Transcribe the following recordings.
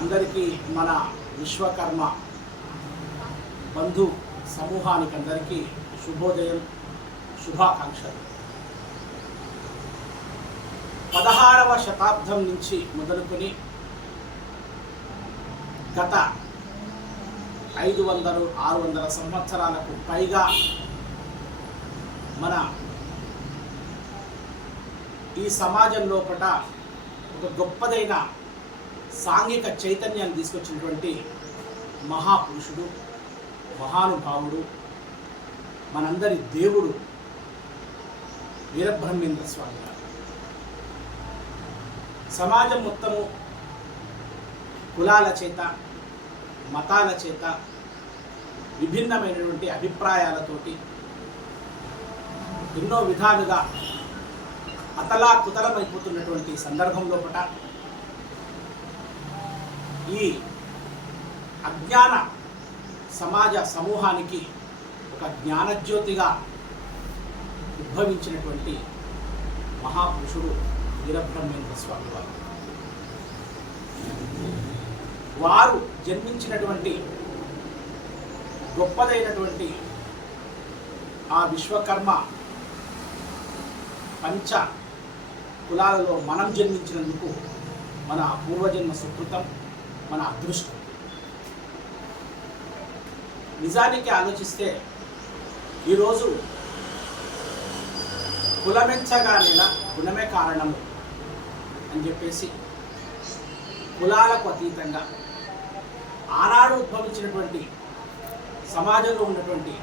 అందరికీ మన విశ్వకర్మ బంధు సమూహానికి అందరికీ శుభోదయం, శుభాకాంక్షలు. 16వ శతాబ్దం నుంచి మొదలుకొని గత 500-600 సంవత్సరాలకు పైగా మన ఈ సమాజం లోపల ఒక గొప్పదైన సాంఘిక చైతన్యాన్ని తీసుకొచ్చినటువంటి మహాపురుషుడు, మహానుభావుడు, మనందరి దేవుడు వీరబ్రహ్మేంద్ర స్వామి గారు. సమాజం మొత్తము కులాల చేత, మతాల చేత, విభిన్నమైనటువంటి అభిప్రాయాలతోటి ఎన్నో విధాలుగా అతలాకుతలమైపోతున్నటువంటి సందర్భం లోపల ఈ అజ్ఞాన సమాజ సమూహానికి ఒక జ్ఞానజ్యోతిగా ఉద్భవించినటువంటి మహాపురుషుడు వీరబ్రహ్మేంద్ర స్వామి వారు. వారు జన్మించినటువంటి గొప్పదైనటువంటి ఆ విశ్వకర్మ పంచ కులాలలో మనం జన్మించినందుకు మన పూర్వజన్మ సుకృతం, మన అదృష్టం. నిజానికి ఆలోచిస్తే ఈరోజు కులమెంచగానేలా గుణమే కారణము అని చెప్పేసి కులాలకు అతీతంగా ఆనాడు ఉద్భవించినటువంటి సమాజంలో ఉన్నటువంటి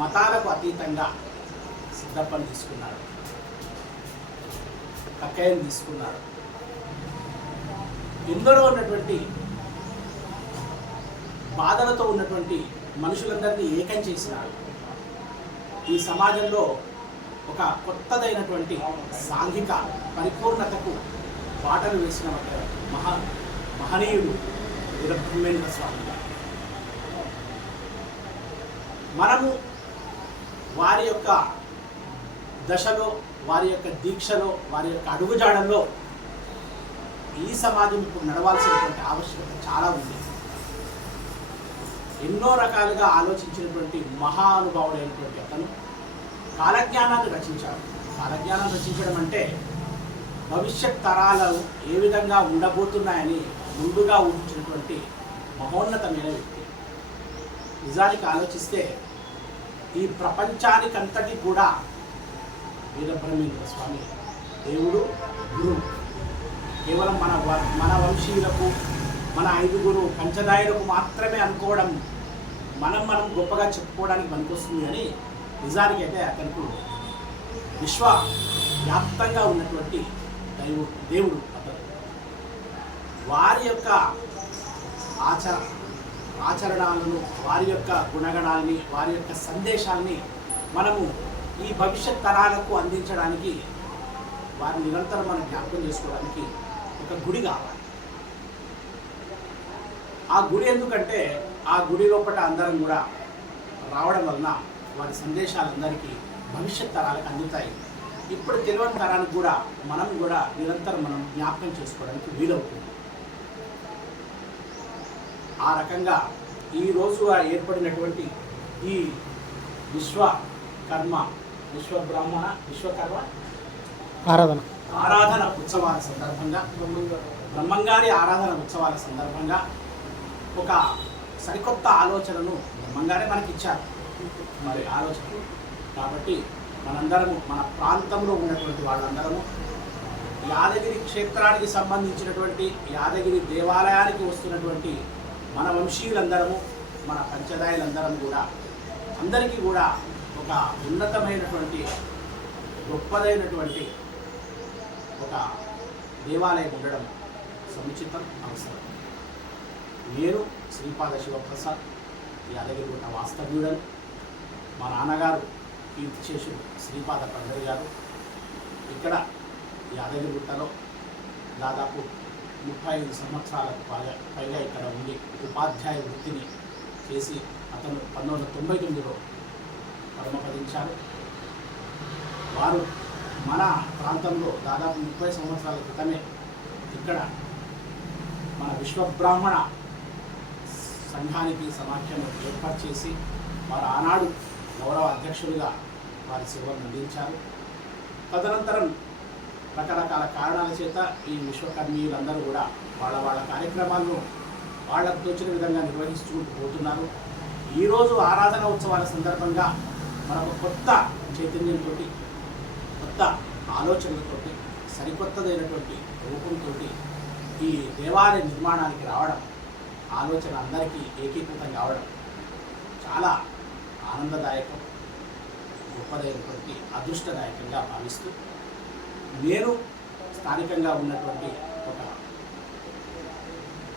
మతాలకు అతీతంగా సిద్ధప్పని తీసుకున్నాడు, కక్కయ్యని తీసుకున్నాడు. ఎందరో ఉన్నటువంటి బాధలతో ఉన్నటువంటి మనుషులందరినీ ఏకం చేసినాడు. ఈ సమాజంలో ఒక కొత్తదైనటువంటి సాంఘిక పరిపూర్ణతకు బాటలు వేసిన మహనీయుడు వీరబ్రహ్మేంద్ర స్వామి గారు. మనము వారి యొక్క దశలో, వారి యొక్క దీక్షలో, వారి యొక్క అడుగుజాడల్లో ఈ సమాజం ఇప్పుడు నడవాల్సినటువంటి ఆవశ్యకత చాలా ఉంది. ఎన్నో రకాలుగా ఆలోచించినటువంటి మహానుభావుడైనటువంటి అతను కాలజ్ఞానాన్ని రచించాడు. కాలజ్ఞానాన్ని రచించడం అంటే భవిష్యత్ తరాలు ఏ విధంగా ఉండబోతున్నాయని ముందుగా ఊహించినటువంటి మహోన్నతమైన వ్యక్తి. నిజానికి ఆలోచిస్తే ఈ ప్రపంచానికంతటి కూడా వీరబ్రహ్మేంద్ర స్వామి దేవుడు, గురువు. కేవలం మన వంశీయులకు, మన 5 పంచదాయులకు మాత్రమే అనుకోవడం మనం గొప్పగా చెప్పుకోవడానికి పనికొస్తుంది అని నిజానికి అయితే అతనికి విశ్వవ్యాప్తంగా ఉన్నటువంటి దేవుడు అతను. వారి యొక్క ఆచరణలను, వారి యొక్క గుణగణాలని, వారి యొక్క సందేశాన్ని మనము ఈ భవిష్యత్ తరాలకు అందించడానికి, వారిని నిరంతరం మనం జ్ఞాపకం చేసుకోవడానికి ఒక గుడి కావాలి. ఆ గుడి ఎందుకంటే ఆ గుడి లోపల అందరం కూడా రావడం వలన వారి సందేశాలందరికీ భవిష్యత్ తరాలకు అందుతాయి. ఇప్పుడు తెలియని తరానికి కూడా మనం నిరంతరం జ్ఞాపకం చేసుకోవడానికి వీలవుతుంది. ఆ రకంగా ఈరోజు ఏర్పడినటువంటి ఈ విశ్వకర్మ ఆరాధన ఉత్సవాల సందర్భంగా, బ్రహ్మంగారి ఆరాధన ఉత్సవాల సందర్భంగా ఒక సరికొత్త ఆలోచనను బ్రహ్మంగారే మనకిచ్చారు. మరి ఆలోచన కాబట్టి మనందరము, మన ప్రాంతంలో ఉన్నటువంటి వాళ్ళందరము, యాదగిరి క్షేత్రానికి సంబంధించినటువంటి యాదగిరి దేవాలయానికి వస్తున్నటువంటి మన వంశీయులందరము, మన పంచదాయులందరం కూడా అందరికీ కూడా ఒక ఉన్నతమైనటువంటి గొప్పదైనటువంటి ఒక దేవాలయం ఉండడం సముచితం, అవసరం. నేను శ్రీపాద శివప్రసాద్, యాదగిరిగుట్ట వాస్తవ్యుడను. మా నాన్నగారు కీర్తిశేషుడు శ్రీపాద పండరి గారు ఇక్కడ యాదగిరిగుట్టలో దాదాపు 35 సంవత్సరాలకు పైగా ఇక్కడ ఉండి ఉపాధ్యాయ వృత్తిని చేసి అతను 1999లో పరమపదించారు. వారు మన ప్రాంతంలో దాదాపు 30 సంవత్సరాల క్రితమే ఇక్కడ మన విశ్వబ్రాహ్మణ సంఘానికి సమాఖ్యం ఏర్పాటు చేసి వారు ఆనాడు గౌరవ అధ్యక్షులుగా వారి సేవలు అందించారు. తదనంతరం రకరకాల కారణాల చేత ఈ విశ్వకర్మీయులందరూ కూడా వాళ్ళ కార్యక్రమాలను వాళ్ళకు తోచిన విధంగా నిర్వహిస్తూ పోతున్నారు. ఈరోజు ఆరాధన ఉత్సవాల సందర్భంగా మనకు కొత్త చైతన్యంతో, కొత్త ఆలోచనలతో, సరికొత్తదైనటువంటి రూపంతో ఈ దేవాలయ నిర్మాణానికి రావడం, ఆలోచన అందరికీ ఏకీకృతం కావడం చాలా ఆనందదాయకం, గొప్పదైనటువంటి అదృష్టదాయకంగా భావిస్తూ నేను స్థానికంగా ఉన్నటువంటి ఒక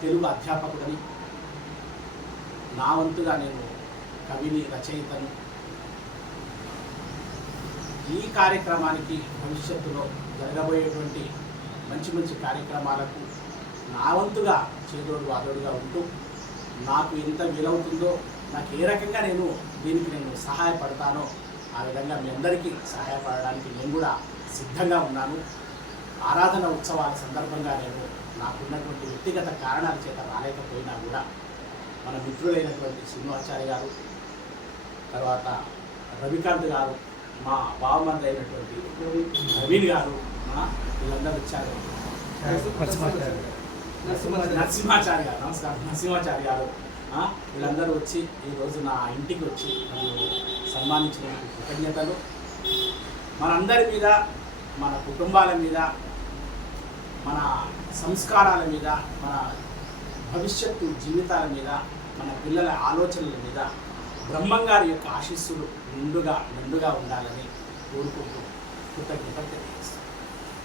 తెలుగు అధ్యాపకుడిని, నా వంతుగా నేను కవిని, రచయితను, ఈ కార్యక్రమానికి భవిష్యత్తులో జరగబోయేటువంటి మంచి మంచి కార్యక్రమాలకు నా వంతుగా చేదోడు వాదోడుగా ఉంటూ నాకు ఎంత వీలవుతుందో, నాకు ఏ రకంగా దీనికి నేను సహాయపడతానో ఆ విధంగా మీ అందరికీ సహాయపడడానికి నేను కూడా సిద్ధంగా ఉన్నాను. ఆరాధన ఉత్సవాల సందర్భంగా నాకున్నటువంటి వ్యక్తిగత కారణాల చేత రాలేకపోయినా కూడా మన మిత్రులైనటువంటి శ్రీనివాచార్య గారు, తర్వాత రవికాంత్ గారు, మా బావమంది అయినటువంటి నవీన్ గారు, వీళ్ళందరూ వచ్చారు. నరసింహాచార్య గారు, నమస్కారం, నరసింహాచార్య గారు, వీళ్ళందరూ వచ్చి ఈరోజు నా ఇంటికి వచ్చి నన్ను సన్మానించిన కృతజ్ఞతలు. మనందరి మీద, మన కుటుంబాల మీద, మన సంస్కారాల మీద, మన భవిష్యత్తు జీవితాల మీద, మన పిల్లల ఆలోచనల మీద బ్రహ్మంగారి యొక్క ఆశీస్సులు నిండుగా ఉండాలని కోరుకుంటూ కృతజ్ఞతలు.